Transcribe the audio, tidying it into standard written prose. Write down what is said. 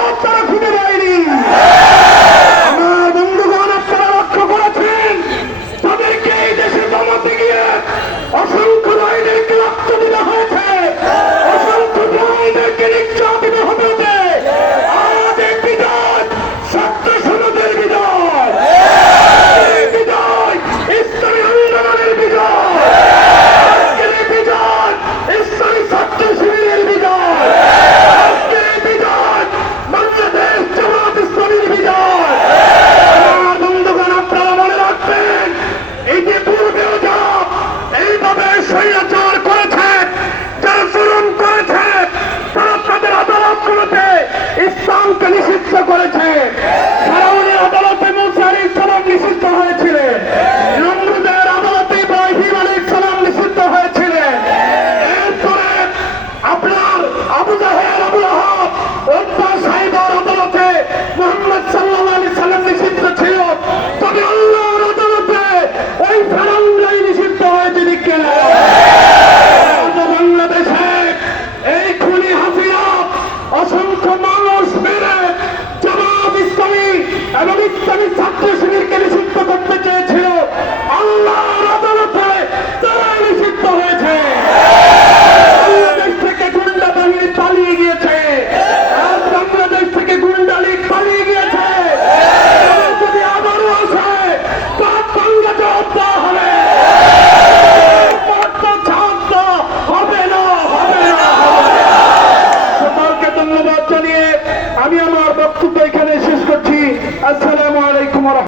পথ তারা খুঁজে পায়নি। আমার বন্ধুগণ, আপনারা লক্ষ্য করেছেন তাদেরকে এই দেশে জমাতে গিয়ে অসংখ্য ভাইদেরকে রক্ত দিতে হয়েছে, অসংখ্য ভাইদেরকে নির্যাতিত হতে হতে। আজ এই বিজয় ছাত্র সমাজের বিজয়, এই বিজয় ইসলামী আন্দোলনের বিজয়, আজকের এই বিজয় ইসলামী ছাত্র শিবিরের বিজয়, আজকের এই বিজয় বাংলাদেশ জামাত ইসলামীর বিজয়। আমার বন্ধুগণ, আপনারা মনে রাখবেন, এই যে পূর্বেও যা এইভাবে স্বৈরাচার করেছে, যারা জুলুম করেছে, তারা তাদের আদালতগুলোতে ইসলামকে নিষিদ্ধ করেছে। ফেরাউনের আদালতে মূসা আলাইহিস সালাম নিষিদ্ধ হয়েছিলেন, নমরুদের আদালতে ইব্রাহিম আলাইহিস সালাম নিষিদ্ধ হয়েছিলেন। এরপরে আপনার আবু জাহেল, আবু লাহাব, উতবা, সাইবার আদালতে মুহাম্মদ সাল্লাল্লাহু আলাইহি সাল্লাম নিষিদ্ধ ছিল। তবে আল্লাহর আদালতে ওই ফেরাউনরাই নিষিদ্ধ হয়েছে। ঠিক কিনা? বাংলাদেশে এই খুনি হাসিনা অসংখ্য মানুষ মেরে জামাত ইসলামী এবং ইসলামী ছাত্র শিবিরকে নিষিদ্ধ করতে চেয়েছিল। আল্লাহর আদালতে তারা নিষিদ্ধ হয়েছে। বাংলাদেশ থেকে গুন্ডা বাহিনী পালিয়ে গিয়েছে, আজ বাংলাদেশ থেকে গুন্ডা লীগ পালিয়ে গিয়েছে। যদি আবারও আসে তার বাংলা জবাব দেওয়া হবে, হবে না, হবে না। সকলকে ধন্যবাদ জানিয়ে আমি আমার বক্তব্য